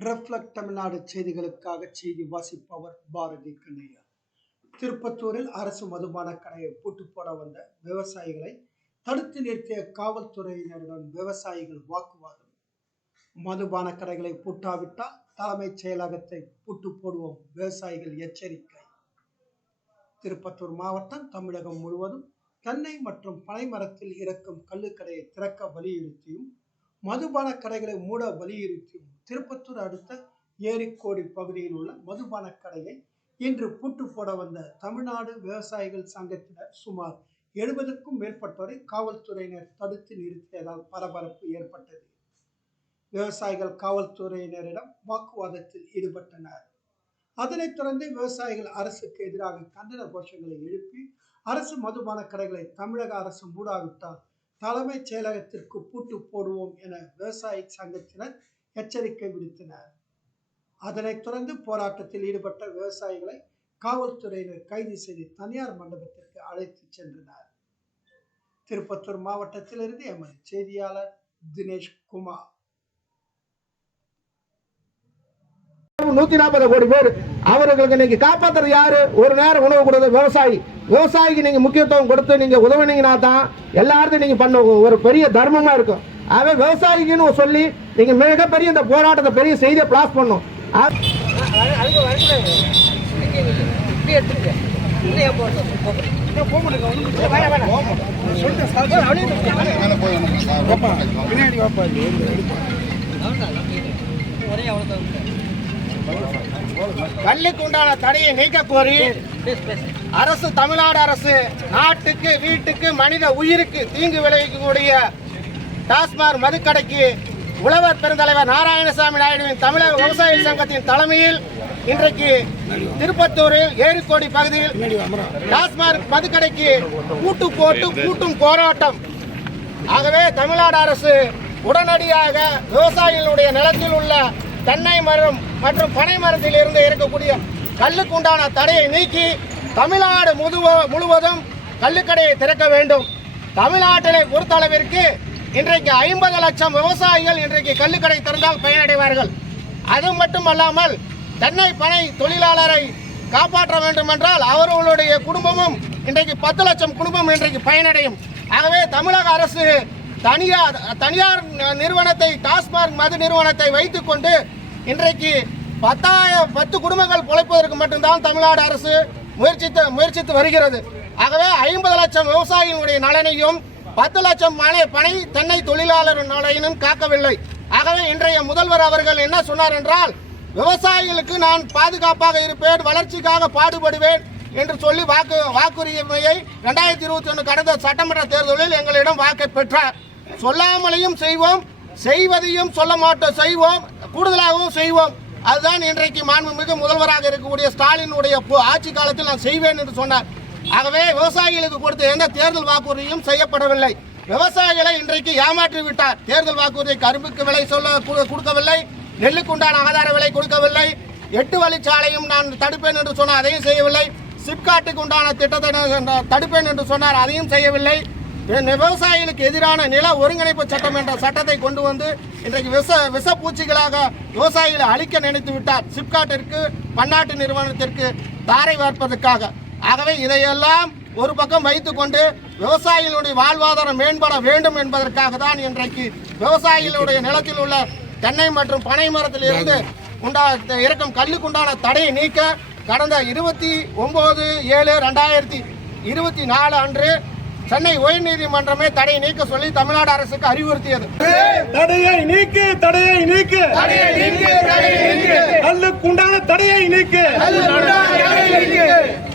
Reflect Tamil Nadu செய்திகளுக்காக செய்தி வாசிப்பவர் பாரதி கண்ணையா திருப்பத்தூரில் அரசு மதுபான கடையை பூட்டு போட வந்த விவசாயிகளை தடுத்து நிறுத்திய காவல்துறையினருடன் விவசாயிகள் வாக்குவாதம். மதுபான கடைகளை பூட்டாவிட்டால் தலைமைச் செயலகத்தை பூட்டு போடுவோம் விவசாயிகள் எச்சரிக்கை. திருப்பத்தூர் மாவட்டம் தமிழகம் முழுவதும் தென்னை மற்றும் பனைமரத்தில் இருக்கும் கள்ளுக்கடையை திறக்க வலியுறுத்தியும் மதுபான கடைகளை மூட வலியுறுத்தியும் திருப்பத்தூர் அடுத்த ஏரிக்கோடி பகுதியில் உள்ள மதுபான கடையை இன்று பூட்டு போட வந்த தமிழ்நாடு விவசாயிகள் சங்கத்தினர் சுமார் எழுபதுக்கும் மேற்பட்டோரை காவல்துறையினர் தடுத்து நிறுத்தியதால் பரபரப்பு ஏற்பட்டது. விவசாயிகள் காவல்துறையினரிடம் வாக்குவாதத்தில் ஈடுபட்டனர். அதனைத் தொடர்ந்து விவசாயிகள் அரசுக்கு எதிராக கண்டன கோஷங்களை எழுப்பி அரசு மதுபான கடைகளை தமிழக அரசு மூடாவிட்டால் தலைமைச் செயலகத்திற்கு பூட்டு போடுவோம் என விவசாய சங்கத்தினர் எச்சரிக்கை விடுத்தனர். அதனைத் தொடர்ந்து போராட்டத்தில் ஈடுபட்ட விவசாயிகளை காவல்துறையினர் கைது செய்து தனியார் மண்டபத்திற்கு அழைத்து சென்றனர். திருப்பத்தூர் மாவட்டத்திலிருந்து எமது செய்தியாளர் தினேஷ் குமார். நூத்தி நாற்பது கோடி பேர் அவர்களுக்கு நீங்க காப்பாத்துறது யாரு? ஒரு நேரம் உணவு கொடுத்த விவசாயி. விவசாயிக்கு நீங்க முக்கியத்துவம் கொடுத்து நீங்க உதவினீங்கன்னா தான் எல்லாத்தையும் நீங்க பண்ண ஒரு பெரிய தர்மமா இருக்கும். அவன் விவசாயிக்குன்னு சொல்லி நீங்க மிகப்பெரிய இந்த போராட்டத்தை பெரிய செய்தியை பிளாஸ் பண்ணும் ஆ- கல்லுக்கு உண்டான தடையை நீக்க கோரி அரசு தமிழ்நாடு அரசு நாட்டுக்கு வீட்டுக்கு மனித உயிருக்கு தீங்கு விளைவிக்கக்கூடிய டாஸ்மாக் மதுக்கடைக்கு உழவர் பெருந்தலைவர் நாராயணசாமி நாயுடுவின் தமிழக விவசாய சங்கத்தின் தலைமையில் இன்றைக்கு திருப்பத்தூரில் ஏரிக்கோடி பகுதியில் டாஸ்மார்க் மதுக்கடைக்கு கூட்டு போட்டு கூட்டும் போராட்டம். ஆகவே தமிழ்நாடு அரசு உடனடியாக விவசாயிகளுடைய நிலத்தில் உள்ள தென்னை மரம் மற்றும் பனை மரத்தில் இருந்து இருக்கக்கூடிய கல்லுக்குண்டான தடையை நீக்கி தமிழ்நாடு முதுவ- முழுவதும் கல்லுக்கடையை திறக்க வேண்டும். தமிழ்நாட்டினை பொறுத்தளவிற்கு இன்றைக்கு ஐம்பது லட்சம் விவசாயிகள் இன்றைக்கு கள்ளுக்கடை திறந்தால் பயனடைவார்கள். அது மட்டுமல்லாமல் தென்னை பனை தொழிலாளரை காப்பாற்ற வேண்டும் என்றால் அவர்களுடைய குடும்பமும் இன்றைக்கு பத்து லட்சம் குடும்பம் இன்றைக்கு பயனடையும். ஆகவே தமிழக அரசு தனியார் தனியார் நிறுவனத்தை டாஸ்மாக் மது நிறுவனத்தை வைத்துக்கொண்டு இன்றைக்கு பத்தாயிரம் பத்து குடும்பங்கள் பிழைப்பதற்கு மட்டும்தான் தமிழ்நாடு அரசு முயற்சித்து முயற்சித்து வருகிறது. ஆகவே ஐம்பது லட்சம் விவசாயிகளுடைய நலனையும் பத்து லட்சம் மனை பனை தென்னை தொழிலாளர் நலனையும் காக்கவில்லை. ஆகவே இன்றைய முதல்வர் அவர்கள் என்ன சொன்னார் என்றால் விவசாயிகளுக்கு நான் பாதுகாப்பாக இருப்பேன் வளர்ச்சிக்காக பாடுபடுவேன் என்று சொல்லி வாக்கு வாக்குரிமையை ரெண்டாயிரத்தி இருபத்தி ஒன்று கடந்த சட்டமன்ற தேர்தலில் எங்களிடம் வாக்கை பெற்றார். சொல்லாமலையும் செய்வோம் செய்வதையும் சொல்ல மாட்டோம் செய்வோம் கூடுதலாகவும் செய்வோம். அதுதான் இன்றைக்கு மாண்புமிகு முதல்வராக இருக்கக்கூடிய ஸ்டாலினுடைய ஆட்சி காலத்தில் நான் செய்வேன் என்று சொன்னார். ஆகவே விவசாயிகளுக்கு கொடுத்த எந்த தேர்தல் வாக்குறுதியும் செய்யப்படவில்லை. விவசாயிகளை இன்றைக்கு ஏமாற்றி விட்டார். தேர்தல் வாக்குறுதி கரும்புக்கு விலை சொல்ல கொடுக்கவில்லை. கொடுக்கவில்லை நெல்லுக்குண்டான ஆதார விலை கொடுக்கவில்லை. எட்டு வழிச்சாலையும் நான் தடுப்பேன் என்று சொன்னார் அதையும் செய்யவில்லை. சிப்காட்டுக்கு உண்டான திட்டத்தை தடுப்பேன் என்று சொன்னார் அதையும் செய்யவில்லை. விவசாயிகளுக்கு எதிரான நில ஒருங்கிணைப்பு சட்டம் என்ற சட்டத்தை கொண்டு வந்து இன்றைக்கு விஷ விஷப்பூச்சிகளாக விவசாயிகளை அழிக்க நினைத்து விட்டார். சிப்காட்டிற்கு பன்னாட்டு நிறுவனத்திற்கு தாரை வார்ப்பதற்காக. ஆகவே இதையெல்லாம் ஒரு பக்கம் வைத்துக்கொண்டு விவசாயிகளுடைய வாழ்வாதாரம் மேம்பட வேண்டும் என்பதற்காக தான் இன்றைக்கு விவசாயிகளுடைய நிலத்தில் உள்ள தென்னை மற்றும் பனை மரத்தில் இருந்து உண்டா இருக்கும் கல்லுக்குண்டான தடையை நீக்க கடந்த இருபத்தி ஒன்பது ஏழு ரெண்டாயிரத்தி இருபத்தி நாலு அன்று சென்னை உயர்நீதிமன்றமே தடையை நீக்க சொல்லி தமிழ்நாடு அரசுக்கு அறிவுறுத்தியது. தடையை நீக்கு தடையை நீக்கு. தடையை நீக்கு தடையை நீக்கு. கல்லுக்குண்டான தடையை நீக்கு.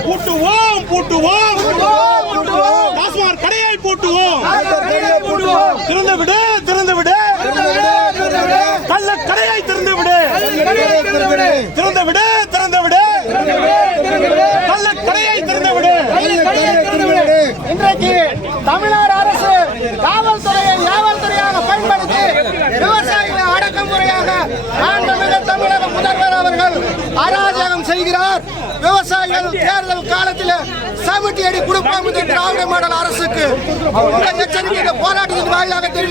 பூட்டுவோம் பூட்டுவோம். டாஸ்மாக் கடையை பூட்டுவோம். திறந்து விடு திறந்து விடு கள்ள கடையை திறந்து விடு திறந்து விடு திறந்து விடு கள்ள கடையை திறந்து விடு இன்றைக்கு தமிழ்நாடு அரசு காவல்துறையை காவல்துறையாக பயன்படுத்தி விவசாயிகளை அடக்குமுறையாக மாண்புமிகு தமிழக முதல்வர் அவர்கள் அராஜகம் செய்கிறார். விவசாயிகள் தேர்தல் காலத்தில் சமட்டி அடி கொடுப்போம் திராவிட மாடல் அரசுக்கு. எச்சரிக்கை போராட்டத்தின் வாயிலாக தெரிவித்து